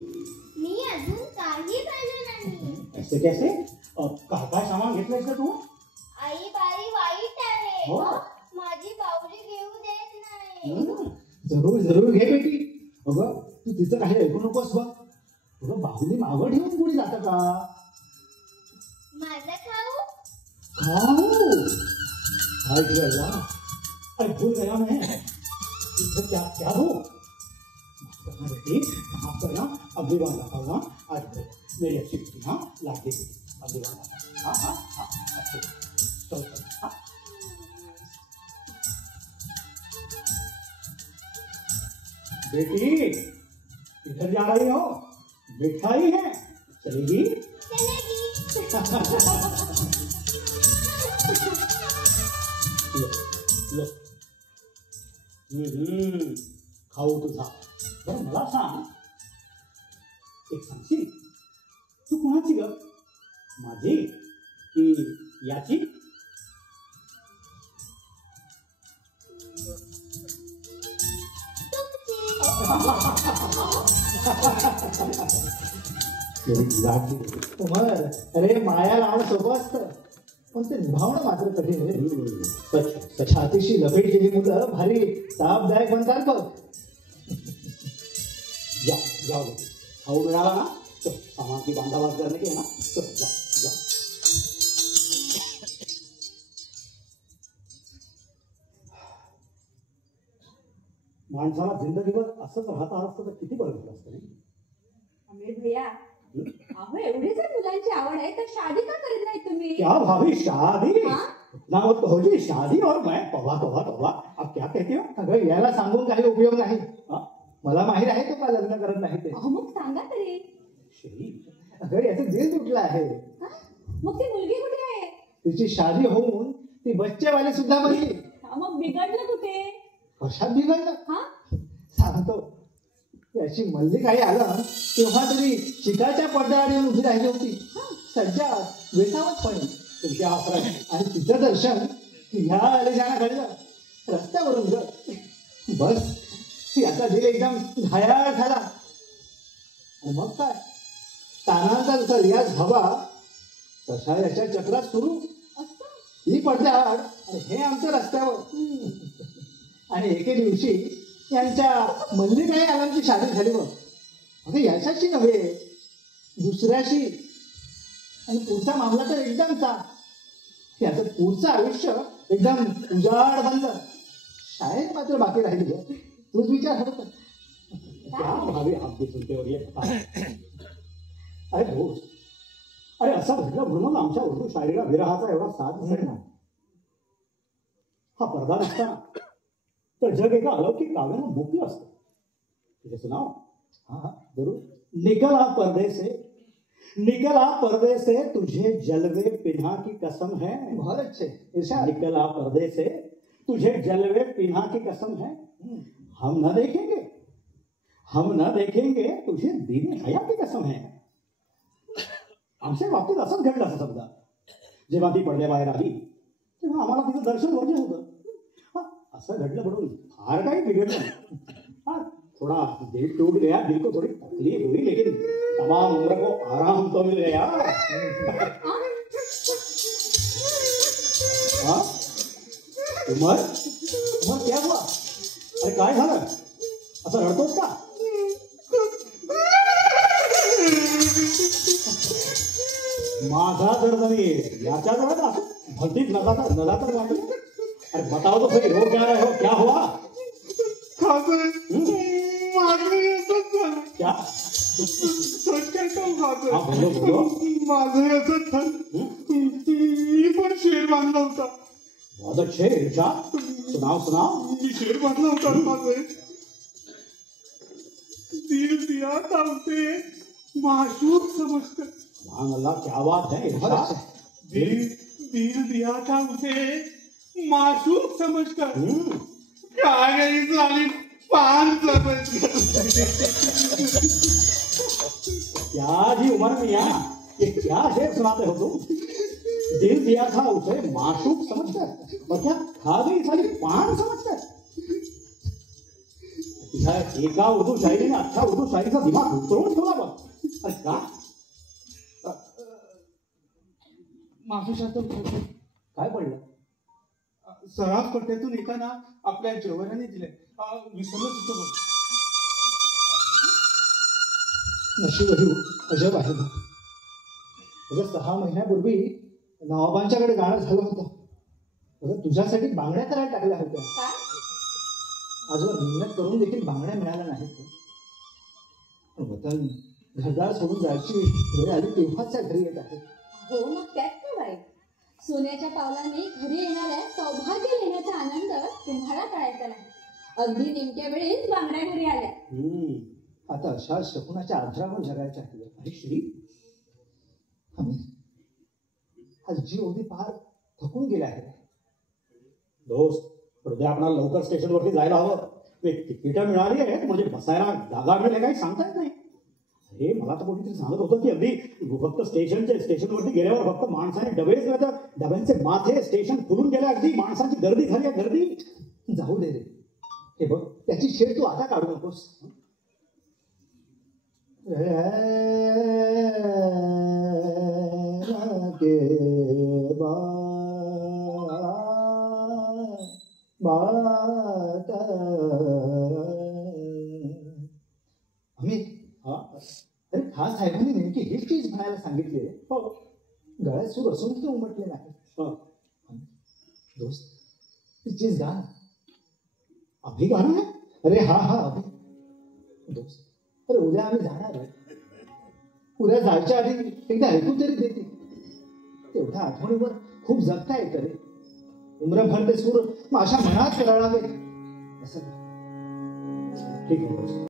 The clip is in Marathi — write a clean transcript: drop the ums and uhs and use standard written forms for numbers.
मी अजून काही पाहिजे नाही. ऐसे कैसे? काय सामान घेतलंयस का तू? आई बाई वाईट आहे. हो. माझी बाहुली घेऊ देत नाही. जरूर जरूर घे बेटी. अगं तू तिचं काही ऐकू नकोस बघ. तुला बाहुली मागं ठेवून कोणी जातं का? माझा खाऊ खाऊ हाय गया. अरे भूल गया मैं. इधर क्या क्या हो? बेटी माफ करना. अगली बार लाता हुआ आज मेरी अच्छी बेटी. हाँ ला दे अगली बार लाता. हाँ हाँ हाँ अच्छे चल चल. हाँ बेटी इधर जा रही हो? मिठाई है चलेगी? चलेगी. लो खाऊ तुझा. बरं मला सांग, एक सांगशील तू कुणाची ग? माझी की याची? उमर, अरे माया लावणं सोपं असतं पण ते निभावणं मात्र कठीण आहे. छातीशी लपेट केली मुलं भारी तापदायक बनतात बघ. जाओ खाऊ मिळाला ना चल सामान की बांधाबाद करने की है ना. चल जा जा. माणसाला जिंदगीभर असंच राहता आलं असतं तर किती बरं झालं असतं नाही? अमित भैया, अहो एवढी जर मुलांची आवड आहे तर शादी का करत नाही तुम्ही? क्या भाभी शादी? हाँ? ना मत कहो जी शादी और मैं तौबा तौबा तौबा. अब क्या कहते हो? अगं याला सांगून काही उपयोग नाही. हाँ? मला माहीत आहे तो का लग्न करत नाही ते. अहो मग सांगा तरी. श्री अगं याचं दिल तुटलं आहे. हा? मग ती मुलगी कुठे आहे? तिची शादी होऊन ती बच्चेवाली सुद्धा बनली. हा, मग बिघडलं कुठे? कशात बिघडलं हा? सांगतो. त्याची मल्ली काही आलं तेव्हा तरी चिकाच्या पडद्यावर येऊन उभी राहिली होती. सज्जात वेसावतपणे तुमच्या आसरा. आणि तिचं दर्शन ह्या आलेजाना घडलं रस्त्यावरून ग. बस याचा दिल एकदम घायाळ झाला. आणि मग काय तानांचा जसा रियाज हवा तशा याच्या चक्रात सुरू. ही पडद्याआड आणि हे आमचं रस्त्यावर. आणि एके दिवशी यांच्या मल्लिकाई आलांची शादी झाली बघ. अगं यशाची नव्हे दुसऱ्याशी. आणि पुढचा मामला तर एकदम चा. याचं पुढचं आयुष्य एकदम उजाड बनलं. शाळेत मात्र बाकी राहिली ग. तूच विचार हवं. क्या भाभी आप भी सुनते और ये बता. अरे दोस्त, अरे असा घडला म्हणून आमच्या उर्दू शायरीला विरहाचा एवढा साथ दिसत नाही. हा पडदा नसताना तर जग एका अलौकिक काव्यानं मुक्ती असतं. तुझे सुनाव. हाँ हाँ जरूर. निकला पर्दे से तुझे जलवे पिन्हा की कसम है. बहुत अच्छे इरशाद. निकला पर्दे से तुझे जलवे पिन्हा की कसम है. हम न देखेंगे तुझे दीनी हया की कसम है. आमच्या बाबतीत असंच घडलं असं समजा. जेव्हा ती पडद्याबाहेर आली तेव्हा आम्हाला तिचं दर्शन वर्ज होतं. असं घडलं म्हणून फार काही बिघडलं. हाँ थोड़ा दिल टूट गया, दिल को थोड़ी तकलीफ हुई, लेकिन तमाम उम्र को आराम तो मिल गया. हाँ उमर क्या हुआ? अरे काय झालं? असं रडतोस का? माझा दर्द नहीं याच्या जवळ असं भलतीच नला तर वाटलं. अरे बताओ तो सही, रो क्या रहे हो? क्या हुआ? क्या? हाँ बोलो बोलो. माझं असं मी पण शेर बांधला होता. बहुत अच्छे इरशाद. सुनाओ. मी शेर बांधला होता माझं. दिल दिया था उसे माशूक समझकर. सुभान अल्लाह क्या बात है इरशाद. दिल दिया था उसे माशूक समझकर. क्या गई साली पान समझकर. क्या जी उमर मियाँ, ये क्या शेर सुनाते हो तुम? दिल दिया था उसे माशूक समझकर और क्या खा गई साली पान समझकर. तुझ्या एका उर्दू शायरीने अख्ख्या उर्दू शायरीचा दिमाग उतरवून ठेवला बघ. अरे का? माफी शास्त्र काय पडलं? सराफ पट्ट्यातून येताना आपल्या जेवणाने दिले, विसरलंच होतं बघ. नशीबही अजब आहे बघ. अगं 6 महिन्यापूर्वी नवाबांच्याकडे गाणं झालं होतं. अगं तुझ्यासाठी बांगड्या करायला टाकल्या होत्या. काय? आजवर मेहनत करून देखील बांगड्या मिळाल्या नाहीत. पण वतन घरदार सोडून जायची वेळ आली तेव्हाच त्या घरी येत आहेत. हो, मग त्यात काय वाईट? सोन्याच्या पावलाने घरी येणाऱ्या सौभाग्य येण्याचा आनंद तुम्हाला कळायचा नाही. अगदी नेमक्या वेळेस बांगड्या घरी आल्या. आता अशा शकुनाच्या आधारावर जगायच्या आहे. आणि श्री आम्ही आज जी अगदी फार थकून गेला आहे. दोस्त, उद्या आपल्याला लवकर स्टेशनवरती जायला हवं. तिकीट मिळाली आहेत म्हणजे बसायला जागा मिळेल काही सांगता येत नाही. अरे मला तर कोणीतरी सांगत होतं की अगदी फक्त स्टेशनवरती गेल्यावर फक्त माणसाने डबेच नाही तर डब्यांचे माथे स्टेशन फुलून गेले. अगदी माणसांची गर्दी झाली आहे, गर्दी. जाऊ दे रे. हे बघ त्याची शेड तू आता काढू नकोस. अमित, अरे खास साहेबांनी नेमकी हीच चीज म्हणायला सांगितली. हो, गळ्यात सूर असून ते उमटले नाही. दोस्त ती चीज गा. अभि गाणं आहे? अरे हा हा अभि. दोस्त, अरे उद्या आम्ही जाणार आहे. उद्या जायच्या आधी एकदा ऐकून तरी देते. तेवढ्या आठवणीवर खूप जगता येतं रे. उम्रभर ते सूर माझ्या मनात रळावे. असं ठीक आहे.